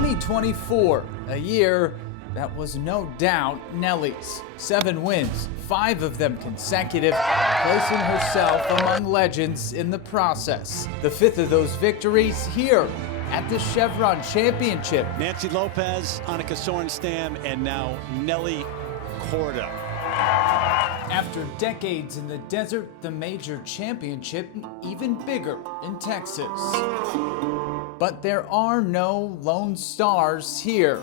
2024, a year that was no doubt Nelly's. 7 wins, 5 of them consecutive, placing herself among legends in the process. The 5th of those victories here at the Chevron Championship. Nancy Lopez, Annika Sorenstam, and now Nelly Korda. After decades in the desert, the major championship even bigger in Texas. But there are no lone stars here.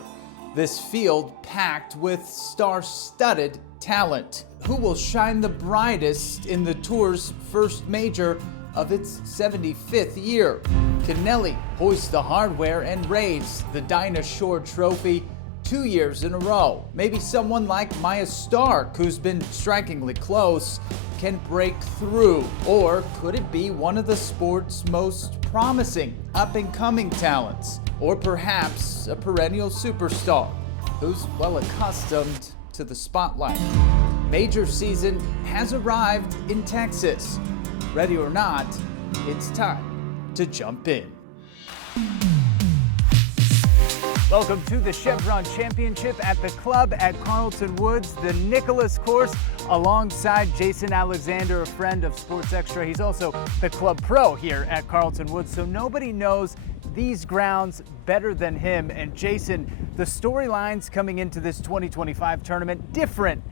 This field packed with star-studded talent. Who will shine the brightest in the tour's first major of its 75th year? Can Nelly hoist the hardware and raise the Dinah Shore Trophy 2 years in a row? Maybe someone like Maya Stark, who's been strikingly close, can break through. Or could it be one of the sport's most promising up-and-coming talents? Or perhaps a perennial superstar who's well accustomed to the spotlight. Major season has arrived in Texas. Ready or not, it's time to jump in. Welcome to the Chevron Championship at the club at Carlton Woods, the Nicholas course, alongside Jason Alexander, a friend of Sports Extra. He's also the club pro here at Carlton Woods, so nobody knows these grounds better than him. And Jason, the storylines coming into this 2025 tournament different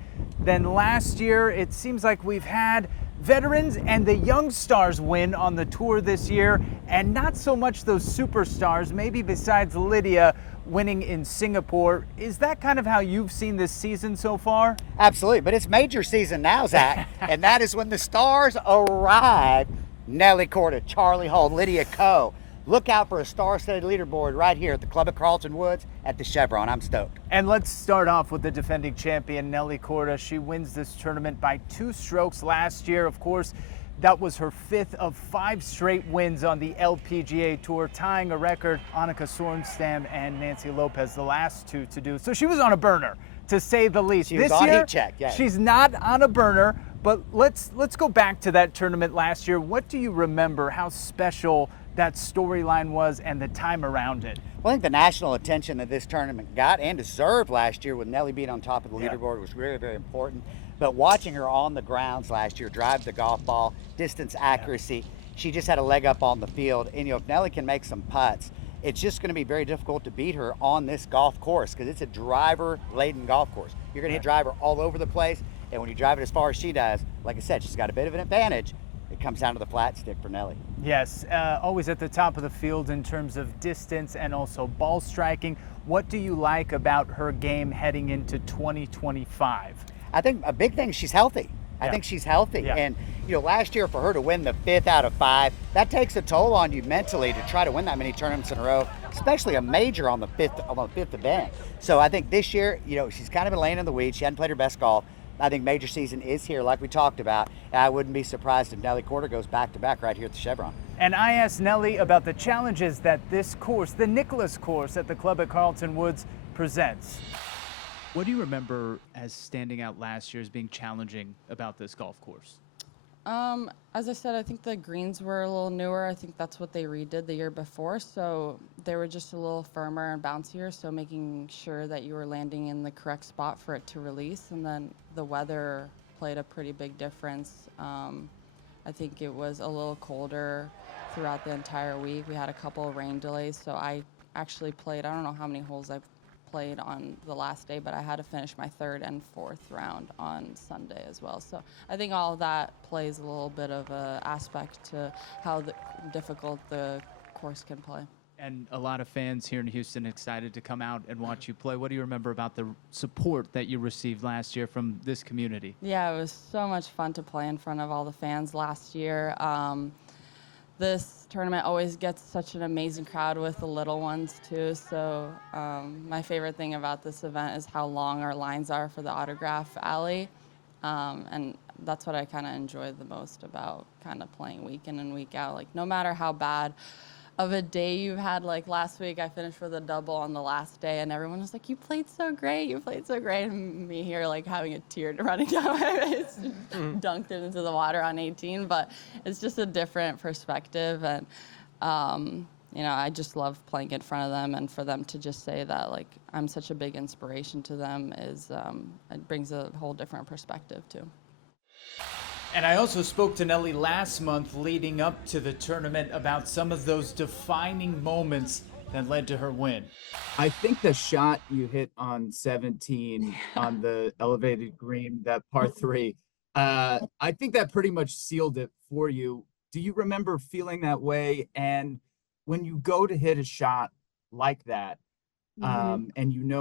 than last year. It seems like we've had veterans and the young stars win on the tour this year, and not so much those superstars, maybe besides Lydia winning in Singapore. Is that kind of how you've seen this season so far? Absolutely, but it's major season now, Zach, and that is when the stars arrive. Nelly Korda, Charlie Hall, Lydia Ko. Look out for a star-studded leaderboard right here at the club at Carlton Woods at the Chevron. I'm stoked. And let's start off with the defending champion, Nelly Korda. She wins this tournament by 2 strokes last year. Of course, that was her 5th of 5 straight wins on the LPGA Tour, tying a record Annika Sorenstam and Nancy Lopez, the last 2 to do. So she was on a burner, to say the least. She was on heat check, yeah. She's not on a burner, but let's go back to that tournament last year. What do you remember how special that storyline was and the time around it? Well, I think the national attention that this tournament got and deserved last year with Nelly being on top of the leaderboard was very, very important. But watching her on the grounds last year, drive the golf ball, distance accuracy, she just had a leg up on the field. And, if Nelly can make some putts, it's just going to be very difficult to beat her on this golf course because it's a driver-laden golf course. You're going to hit driver all over the place, and when you drive it as far as she does, like I said, she's got a bit of an advantage. It comes down to the flat stick for Nelly. Yes, always at the top of the field in terms of distance and also ball striking. What do you like about her game heading into 2025? I think a big thing, she's healthy. I think she's healthy. Yeah. And, last year for her to win the 5th out of 5, that takes a toll on you mentally to try to win that many tournaments in a row, especially a major on the 5th event. So I think this year, she's kind of been laying in the weeds. She hadn't played her best golf. I think major season is here, like we talked about. And I wouldn't be surprised if Nelly Korda goes back-to-back right here at the Chevron. And I asked Nelly about the challenges that this course, the Nicholas course at the club at Carlton Woods, presents. What do you remember as standing out last year as being challenging about this golf course? As I said, I think the greens were a little newer. I think that's what they redid the year before. So they were just a little firmer and bouncier. So making sure that you were landing in the correct spot for it to release. And then the weather played a pretty big difference. I think it was a little colder throughout the entire week. We had a couple of rain delays. So I actually played, I don't know how many holes I played on the last day, but I had to finish my 3rd and 4th round on Sunday as well. So I think all of that plays a little bit of an aspect to how difficult the course can play. And a lot of fans here in Houston excited to come out and watch you play. What do you remember about the support that you received last year from this community? Yeah, it was so much fun to play in front of all the fans last year. This tournament always gets such an amazing crowd with the little ones too. So my favorite thing about this event is how long our lines are for the autograph alley. And that's what I kind of enjoy the most about kind of playing week in and week out. Like no matter how bad of a day you've had, like last week I finished with a double on the last day and everyone was like, you played so great, and me here like having a tear running down my face, dunked it into the water on 18, but it's just a different perspective. And I just love playing in front of them, and for them to just say that, like, I'm such a big inspiration to them is, it brings a whole different perspective too. And I also spoke to Nelly last month leading up to the tournament about some of those defining moments that led to her win. I think the shot you hit on 17 on the elevated green, that par 3, I think that pretty much sealed it for you. Do you remember feeling that way? And when you go to hit a shot like that, and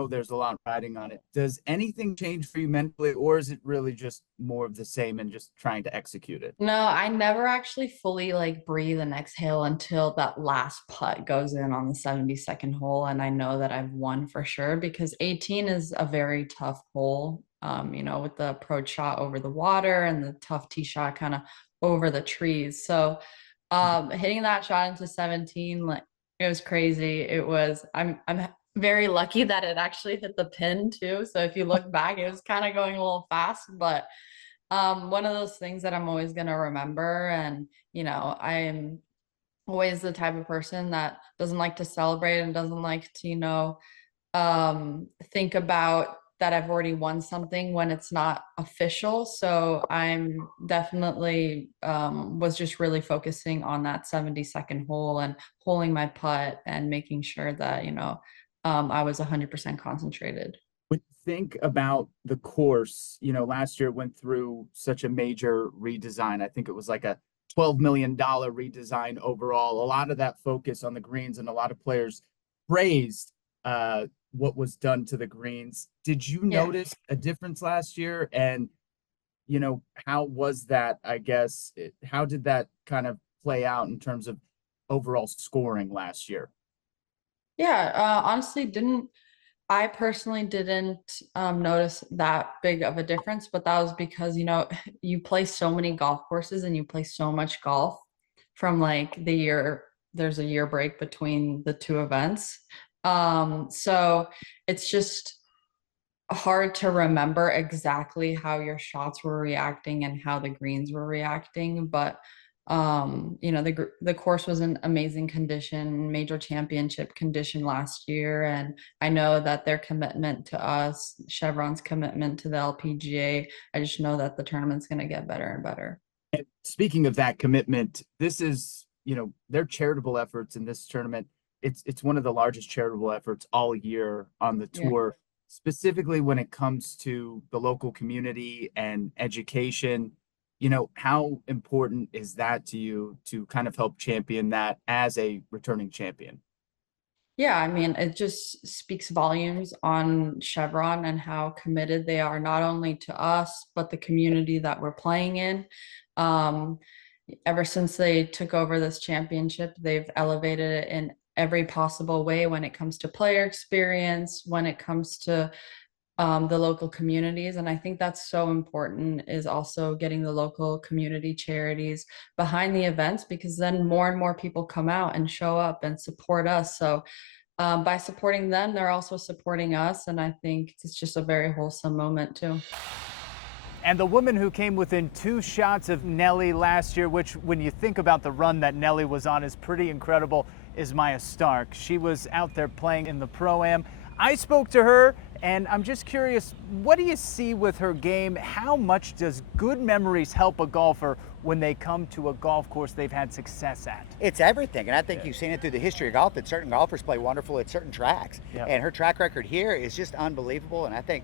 there's a lot riding on it, does anything change for you mentally, or is it really just more of the same and just trying to execute it? No, I never actually fully like breathe and exhale until that last putt goes in on the 72nd hole. And I know that I've won for sure, because 18 is a very tough hole, with the approach shot over the water and the tough tee shot kind of over the trees. So hitting that shot into 17, like, it was crazy. I'm very lucky that it actually hit the pin too. So if you look back, it was kind of going a little fast, but one of those things that I'm always going to remember. And, I'm always the type of person that doesn't like to celebrate and doesn't like to, think about that I've already won something when it's not official. So I'm definitely was just really focusing on that 72nd hole and holding my putt and making sure that, I was 100% concentrated. When you think about the course, last year it went through such a major redesign. I think it was like a $12 million redesign overall. A lot of that focus on the greens, and a lot of players praised what was done to the greens. Did you notice a difference last year? And, how was that, I guess, how did that kind of play out in terms of overall scoring last year? Yeah, honestly, I personally didn't notice that big of a difference, but that was because, you play so many golf courses and you play so much golf from like there's a year break between the two events. So it's just hard to remember exactly how your shots were reacting and how the greens were reacting, but the course was in amazing condition, major championship condition last year, and I know that their commitment to us, Chevron's commitment to the LPGA, I just know that the tournament's going to get better and better. And speaking of that commitment, this is, their charitable efforts in this tournament. It's one of the largest charitable efforts all year on the tour, specifically when it comes to the local community and education. How important is that to you to kind of help champion that as a returning champion? Yeah, I mean, it just speaks volumes on Chevron and how committed they are, not only to us, but the community that we're playing in. Um, Ever since they took over this championship, they've elevated it in every possible way when it comes to player experience, when it comes to the local communities. And I think that's so important, is also getting the local community charities behind the events, because then more and more people come out and show up and support us. So by supporting them, they're also supporting us. And I think it's just a very wholesome moment too. And the woman who came within 2 shots of Nelly last year, which when you think about the run that Nelly was on is pretty incredible, is Maya Stark. She was out there playing in the Pro-Am. I spoke to her, and I'm just curious, what do you see with her game? How much does good memories help a golfer when they come to a golf course they've had success at? It's everything, and I think you've seen it through the history of golf that certain golfers play wonderful at certain tracks. And her track record here is just unbelievable, and I think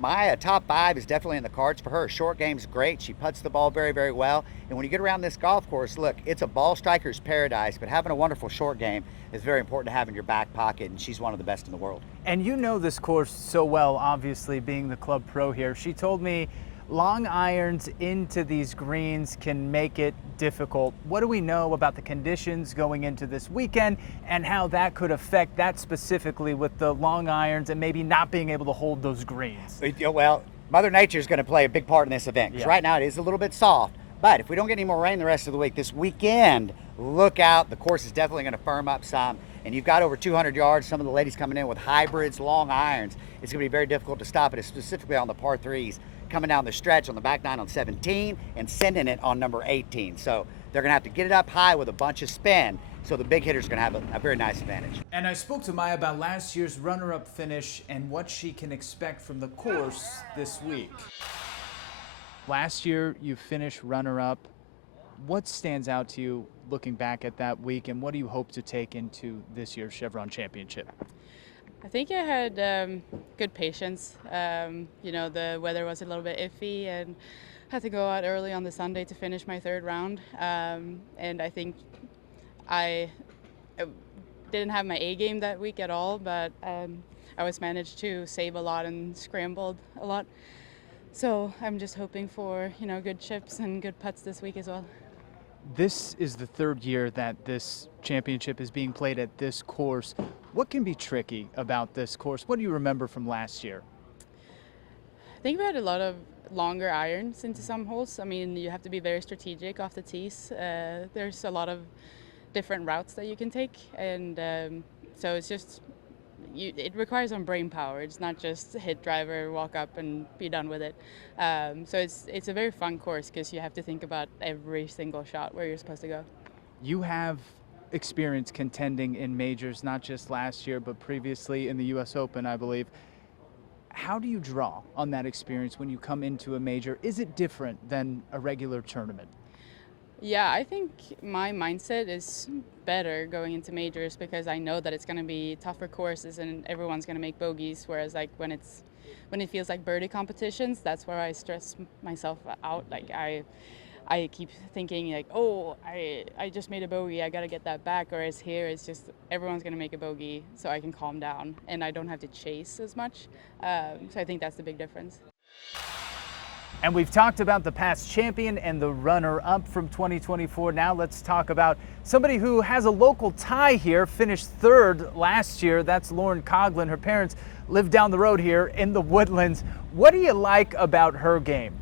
Maya, top 5 is definitely in the cards for her. Her short game's great. She putts the ball very, very well. And when you get around this golf course, look, it's a ball striker's paradise, but having a wonderful short game is very important to have in your back pocket, and she's one of the best in the world. And you know this course so well, obviously, being the club pro here. She told me long irons into these greens can make it difficult. What do we know about the conditions going into this weekend and how that could affect that specifically with the long irons and maybe not being able to hold those greens? Well, Mother Nature is going to play a big part in this event, because right now it is a little bit soft. But if we don't get any more rain the rest of the week, this weekend, look out. The course is definitely going to firm up some. And you've got over 200 yards. Some of the ladies coming in with hybrids, long irons. It's going to be very difficult to stop it, specifically on the par 3s. Coming down the stretch on the back 9 on 17 and sending it on number 18. So they're going to have to get it up high with a bunch of spin. So the big hitter's going to have a very nice advantage. And I spoke to Maya about last year's runner-up finish and what she can expect from the course this week. Last year, you finished runner-up. What stands out to you looking back at that week, and what do you hope to take into this year's Chevron Championship? I think I had good patience. The weather was a little bit iffy and had to go out early on the Sunday to finish my third round. And I think I didn't have my A game that week at all, but I was managed to save a lot and scrambled a lot. So I'm just hoping for, good chips and good putts this week as well. This is the third year that this championship is being played at this course. What can be tricky about this course? What do you remember from last year? I think we had a lot of longer irons into some holes. I mean, you have to be very strategic off the tees. There's a lot of different routes that you can take, and so it's just, it requires some brain power. It's not just hit driver, walk up and be done with it. So it's a very fun course because you have to think about every single shot where you're supposed to go. You have experience contending in majors, not just last year, but previously in the US Open, I believe. How do you draw on that experience when you come into a major? Is it different than a regular tournament? Yeah, I think my mindset is better going into majors because I know that it's going to be tougher courses and everyone's going to make bogeys, whereas like when it feels like birdie competitions, that's where I stress myself out. Like I keep thinking like, oh, I just made a bogey, I got to get that back. Whereas here it's just everyone's going to make a bogey, so I can calm down and I don't have to chase as much. So I think that's the big difference. And we've talked about the past champion and the runner-up from 2024. Now let's talk about somebody who has a local tie here, finished third last year. That's Lauren Coughlin. Her parents live down the road here in the Woodlands. What do you like about her game?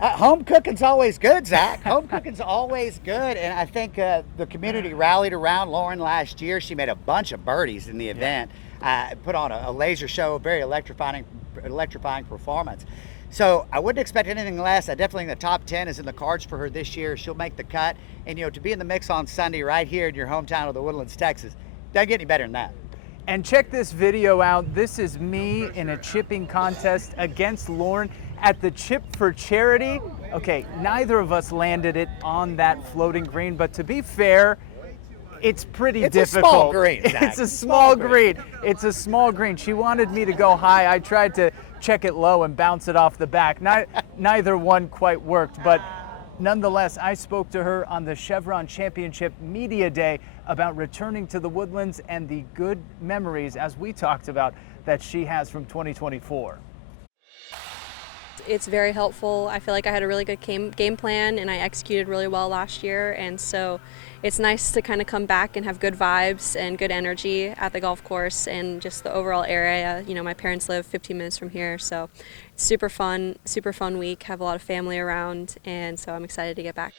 Home cooking's always good, Zach. Home cooking's always good, and I think the community rallied around Lauren last year. She made a bunch of birdies in the event, put on a laser show, a very electrifying performance. So I wouldn't expect anything less. I definitely think the top 10 is in the cards for her this year. She'll make the cut, and to be in the mix on Sunday right here in your hometown of the Woodlands, Texas, doesn't get any better than that. And check this video out. This is me in a chipping contest against Lauren at the Chip for Charity. Okay, neither of us landed it on that floating green, but to be fair, it's pretty difficult. It's a small green, Zach. It's a small green. It's a small green. She wanted me to go high. I tried to check it low and bounce it off the back. Neither one quite worked, but nonetheless, I spoke to her on the Chevron Championship Media Day about returning to the Woodlands and the good memories, as we talked about, that she has from 2024. It's very helpful. I feel like I had a really good game plan and I executed really well last year, and so it's nice to kind of come back and have good vibes and good energy at the golf course and just the overall area. My parents live 15 minutes from here, so it's super fun week, have a lot of family around, and so I'm excited to get back.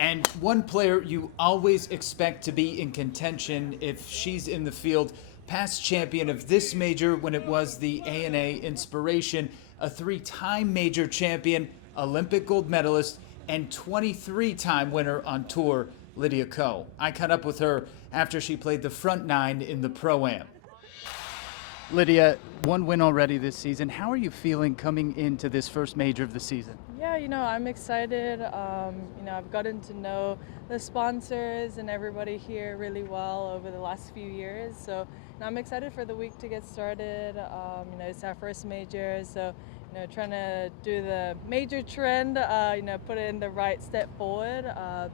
And one player you always expect to be in contention if she's in the field, past champion of this major when it was the A&A Inspiration, a 3-time major champion, Olympic gold medalist, and 23-time winner on tour, Lydia Ko. I caught up with her after she played the front 9 in the Pro-Am. Lydia, one win already this season. How are you feeling coming into this first major of the season? Yeah, I'm excited. I've gotten to know the sponsors and everybody here really well over the last few years. So I'm excited for the week to get started. It's our first major, so trying to do the major trend, put it in the right step forward.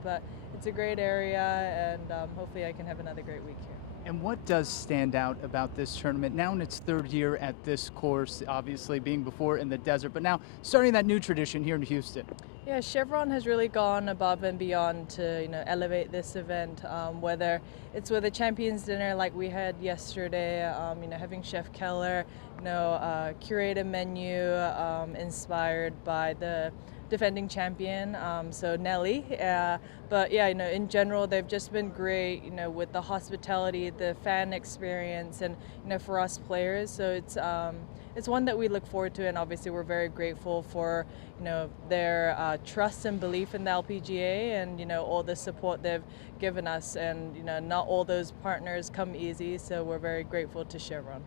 But it's a great area, and hopefully I can have another great week here. And what does stand out about this tournament now in its third year at this course, obviously being before in the desert, but now starting that new tradition here in Houston? Yeah, Chevron has really gone above and beyond to elevate this event, whether it's with a champions dinner like we had yesterday, having Chef Keller, curate a menu inspired by the defending champion, so Nelly. But yeah, in general, they've just been great, with the hospitality, the fan experience, and for us players. So it's one that we look forward to, and obviously we're very grateful for, you know, their trust and belief in the LPGA, and, you know, all the support they've given us. And, you know, not all those partners come easy, so we're very grateful to Chevron.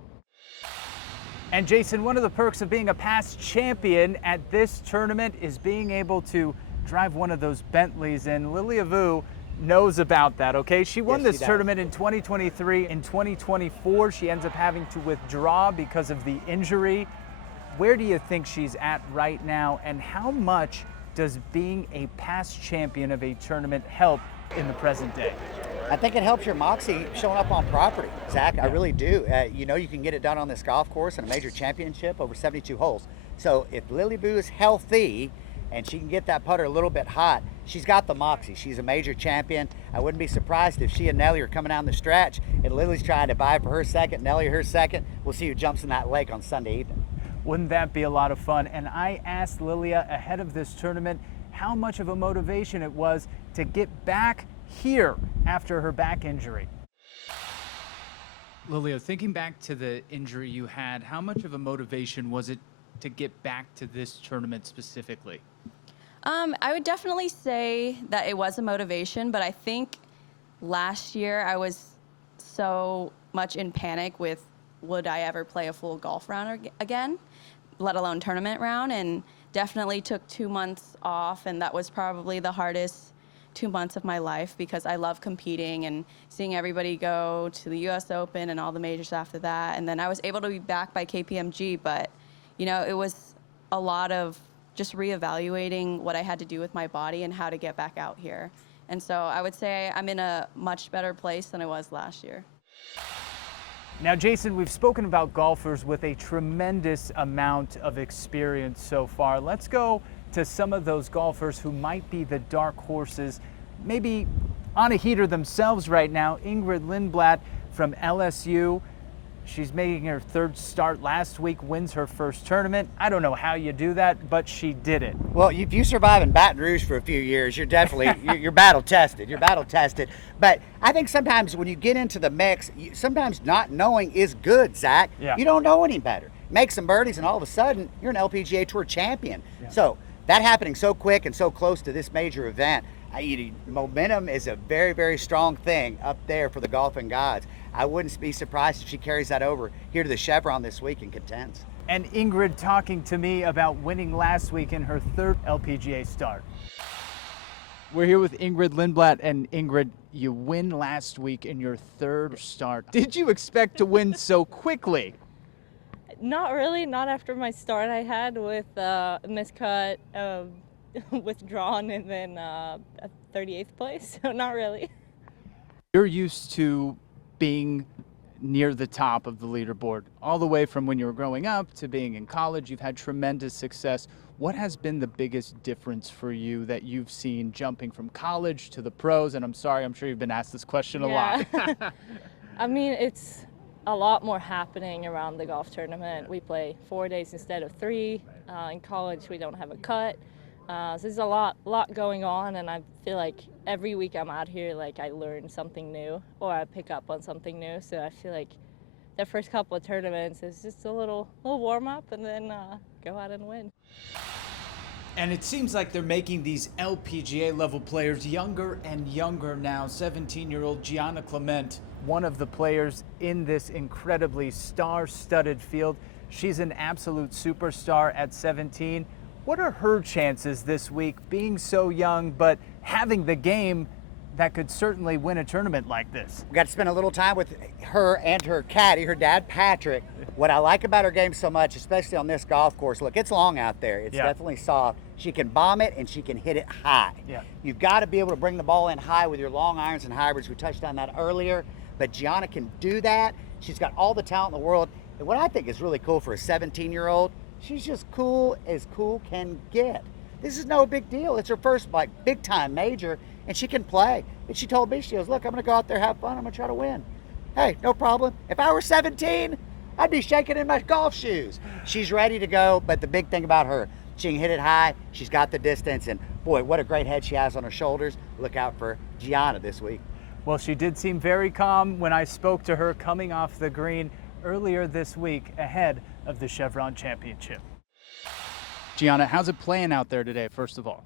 And Jason, one of the perks of being a past champion at this tournament is being able to drive one of those Bentleys, and Lydia Ko knows about that, okay? She won this tournament in 2023. In 2024, she ends up having to withdraw because of the injury. Where do you think she's at right now, and how much does being a past champion of a tournament help in the present day? I think it helps your moxie showing up on property, Zach. I really do. You know, you can get it done on this golf course in a major championship over 72 holes. So if Lydia Ko is healthy and she can get that putter a little bit hot, she's got the moxie. She's a major champion. I wouldn't be surprised if she and Nelly are coming down the stretch and Lily's trying to vie for her second, Nelly her second. We'll see who jumps in that lake on Sunday evening. Wouldn't that be a lot of fun? And I asked Lydia ahead of this tournament how much of a motivation it was to get back here after her back injury. Lydia, thinking back to the injury you had, how much of a motivation was it to get back to this tournament specifically? I would definitely say that it was a motivation, but I think last year I was so much in panic with, would I ever play a full golf round again, let alone tournament round, and definitely took 2 months off, and that was probably the hardest 2 months of my life because I love competing and seeing everybody go to the US Open and all the majors after that. And then I was able to be back by KPMG, but, you know, it was a lot of just reevaluating what I had to do with my body and how to get back out here. And so I would say I'm in a much better place than I was last year. Now, Jason, we've spoken about golfers with a tremendous amount of experience so far. Let's go to some of those golfers who might be the dark horses, maybe on a heater themselves right now. Ingrid Lindblad from LSU. She's making her third start last week, wins her first tournament. I don't know how you do that, but she did it. Well, if you survive in Baton Rouge for a few years, you're definitely, you're battle tested. You're battle tested. But I think sometimes when you get into the mix, sometimes not knowing is good, Zach. Yeah. You don't know any better. Make some birdies and all of a sudden you're an LPGA Tour champion. Yeah. So that happening so quick and so close to this major event, momentum is a very, very strong thing up there for the golfing gods. I wouldn't be surprised if she carries that over here to the Chevron this week and contends. And Ingrid talking to me about winning last week in her third LPGA start. We're here with Ingrid Lindblad, and Ingrid, you win last week in your third start. Did you expect to win so quickly? Not really, not after my start I had with a miscut, withdrawn, and then a 38th place, so not really. You're used to being near the top of the leaderboard, all the way from when you were growing up to being in college. You've had tremendous success. What has been the biggest difference for you that you've seen jumping from college to the pros? And I'm sorry, I'm sure you've been asked this question a lot. I mean, it's a lot more happening around the golf tournament. We play 4 days instead of 3. In college, we don't have a cut. So there's a lot going on, and I feel like every week I'm out here, like I learn something new or I pick up on something new. So I feel like the first couple of tournaments is just a little warm up, and then go out and win. And it seems like they're making these LPGA level players younger and younger now. 17-year-old Gianna Clement, one of the players in this incredibly star-studded field. She's an absolute superstar at 17. What are her chances this week, being so young, but having the game that could certainly win a tournament like this? We got to spend a little time with her and her caddy, her dad, Patrick. What I like about her game so much, especially on this golf course, look, it's long out there. It's definitely soft. She can bomb it and she can hit it high. Yeah. You've got to be able to bring the ball in high with your long irons and hybrids. We touched on that earlier, but Gianna can do that. She's got all the talent in the world. And what I think is really cool for a 17-year-old, she's just cool as cool can get. This is no big deal. It's her first big time major, and she can play. And she told me, she goes, look, I'm gonna go out there, have fun, I'm gonna try to win. Hey, no problem. If I were 17, I'd be shaking in my golf shoes. She's ready to go, but the big thing about her, she can hit it high, she's got the distance, and boy, what a great head she has on her shoulders. Look out for Gianna this week. Well, she did seem very calm when I spoke to her coming off the green earlier this week ahead of the Chevron Championship. Gianna, how's it playing out there today, first of all?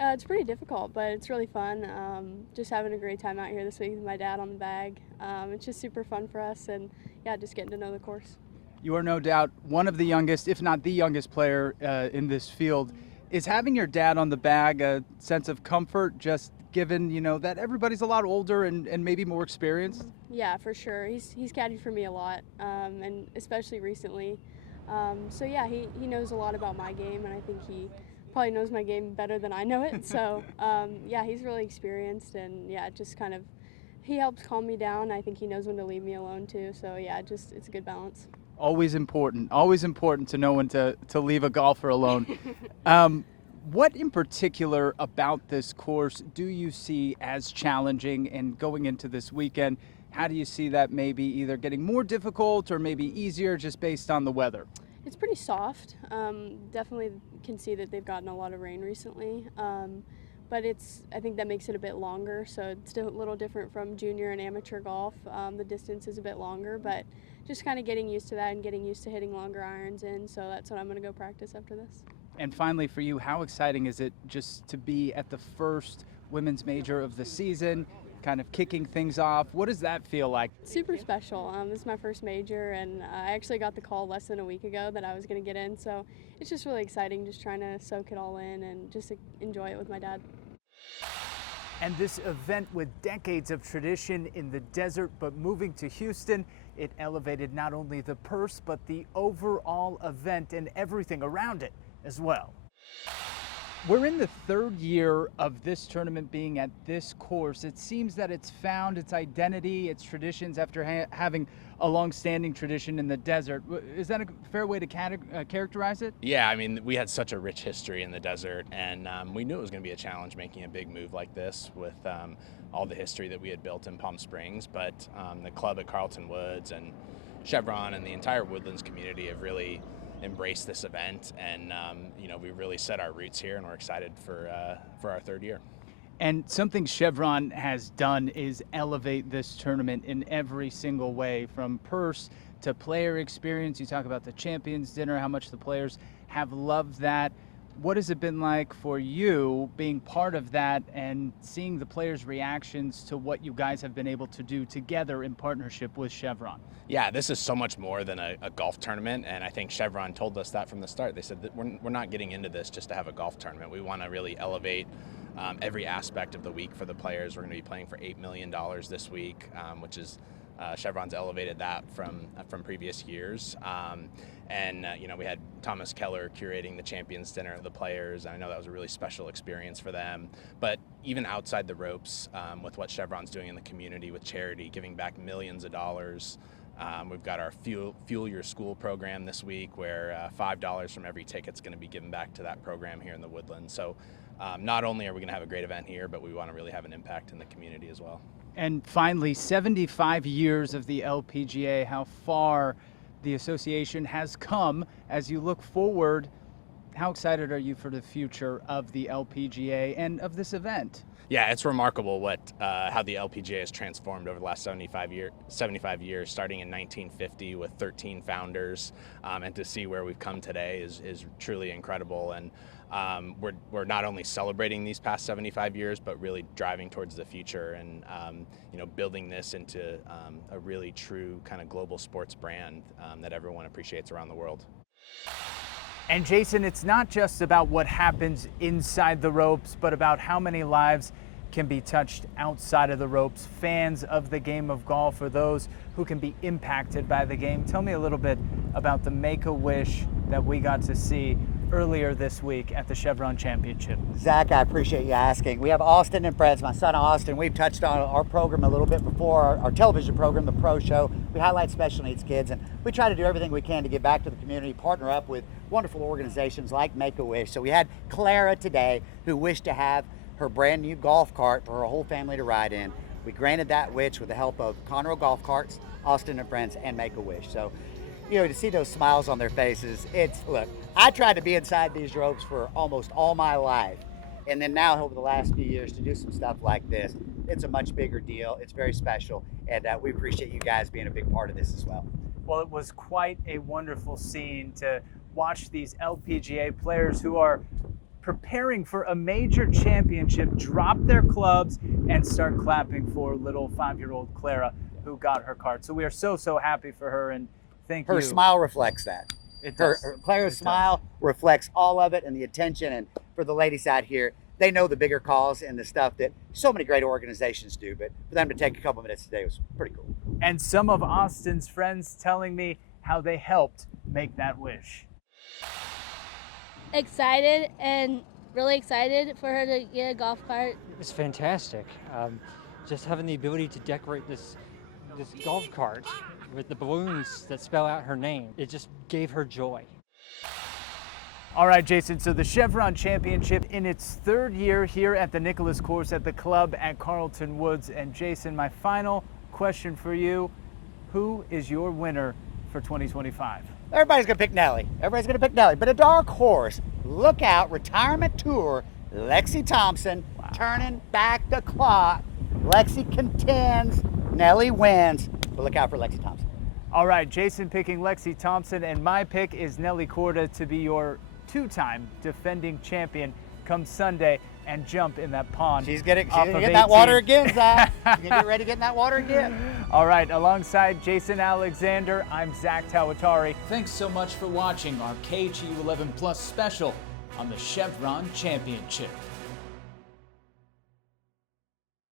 It's pretty difficult, but it's really fun. Just having a great time out here this week with my dad on the bag. It's just super fun for us, and yeah, just getting to know the course. You are no doubt one of the youngest, if not the youngest player in this field. Is having your dad on the bag a sense of comfort, just given, that everybody's a lot older and maybe more experienced? Yeah, for sure. He's caddied for me a lot, and especially recently. So yeah, he knows a lot about my game, and I think he probably knows my game better than I know it. So yeah, he's really experienced, and yeah, just kind of, he helps calm me down. I think he knows when to leave me alone too. So yeah, it's a good balance. Always important to know when to leave a golfer alone. What in particular about this course do you see as challenging, and going into this weekend, how do you see that maybe either getting more difficult or maybe easier just based on the weather? It's pretty soft. Definitely can see that they've gotten a lot of rain recently. But I think that makes it a bit longer, so it's a little different from junior and amateur golf. The distance is a bit longer, but just kind of getting used to that and getting used to hitting longer irons in, so that's what I'm going to go practice after this. And finally for you, how exciting is it just to be at the first women's major of the season, kind of kicking things off? What does that feel like? Super special. This is my first major, and I actually got the call less than a week ago that I was going to get in, so it's just really exciting, just trying to soak it all in and just enjoy it with my dad. And this event, with decades of tradition in the desert, but moving to Houston, it elevated not only the purse, but the overall event and everything around it as well. We're in the third year of this tournament being at this course. It seems that it's found its identity, its traditions after having a long-standing tradition in the desert. Is that a fair way to characterize it? Yeah, I mean, we had such a rich history in the desert, and we knew it was going to be a challenge making a big move like this with all the history that we had built in Palm Springs. But the club at Carlton Woods and Chevron and the entire Woodlands community have really embraced this event, and we really set our roots here, and we're excited for our third year. And something Chevron has done is elevate this tournament in every single way, from purse to player experience. You talk about the Champions Dinner, how much the players have loved that. What has it been like for you being part of that and seeing the players' reactions to what you guys have been able to do together in partnership with Chevron? Yeah, this is so much more than a golf tournament, and I think Chevron told us that from the start. They said that we're not getting into this just to have a golf tournament. We want to really elevate every aspect of the week for the players. We're going to be playing for $8 million this week, which is Chevron's elevated that from previous years. We had Thomas Keller curating the Champions Dinner of the players. I know that was a really special experience for them. But even outside the ropes, with what Chevron's doing in the community with charity, giving back millions of dollars. We've got our Fuel Your School program this week, where $5 from every ticket is going to be given back to that program here in the Woodlands. So not only are we going to have a great event here, but we want to really have an impact in the community as well. And finally, 75 years of the LPGA, how far the association has come as you look forward. How excited are you for the future of the LPGA and of this event? Yeah, it's remarkable how the LPGA has transformed over the last 75 years, starting in 1950 with 13 founders, and to see where we've come today is truly incredible. And we're not only celebrating these past 75 years, but really driving towards the future and building this into a really true kind of global sports brand that everyone appreciates around the world. And Jason, it's not just about what happens inside the ropes, but about how many lives can be touched outside of the ropes. Fans of the game of golf, or those who can be impacted by the game. Tell me a little bit about the Make-A-Wish that we got to see earlier this week at the Chevron Championship. Zach, I appreciate you asking. We have Austin and friends, my son Austin. We've touched on our program a little bit before, our television program, the Pro Show. We highlight special needs kids, and we try to do everything we can to give back to the community, partner up with wonderful organizations like Make-A-Wish. So we had Clara today, who wished to have her brand new golf cart for her whole family to ride in. We granted that wish with the help of Conroe Golf Carts, Austin and Friends, and Make-A-Wish. So, to see those smiles on their faces, look, I tried to be inside these ropes for almost all my life. And then now, over the last few years, to do some stuff like this, it's a much bigger deal. It's very special. And we appreciate you guys being a big part of this as well. Well, it was quite a wonderful scene to watch these LPGA players who are preparing for a major championship drop their clubs and start clapping for little 5-year-old Clara who got her card. So we are so happy for her, and thank you. Her smile reflects that. Her Clara's smile reflects all of it, and the attention. And for the ladies out here, they know the bigger calls and the stuff that so many great organizations do, but for them to take a couple minutes today was pretty cool. And some of Austin's friends telling me how they helped make that wish. Excited, and really excited for her to get a golf cart. It's fantastic. Just having the ability to decorate this golf cart with the balloons that spell out her name, it just gave her joy. All right, Jason, so the Chevron Championship in its 3rd year here at the Nicklaus course at the club at Carlton Woods. And Jason, my final question for you, who is your winner for 2025? Everybody's going to pick Nelly. Everybody's going to pick Nelly. But a dark horse, look out, retirement tour, Lexi Thompson, turning back the clock. Lexi contends, Nelly wins, but look out for Lexi Thompson. All right, Jason picking Lexi Thompson, and my pick is Nelly Korda to be your 2-time defending champion come Sunday and jump in that pond. She's gonna get in that water again, Zach. She's gonna get ready to get in that water again. All right, alongside Jason Alexander, I'm Zack Tawatari. Thanks so much for watching our KHOU 11 Plus special on the Chevron Championship.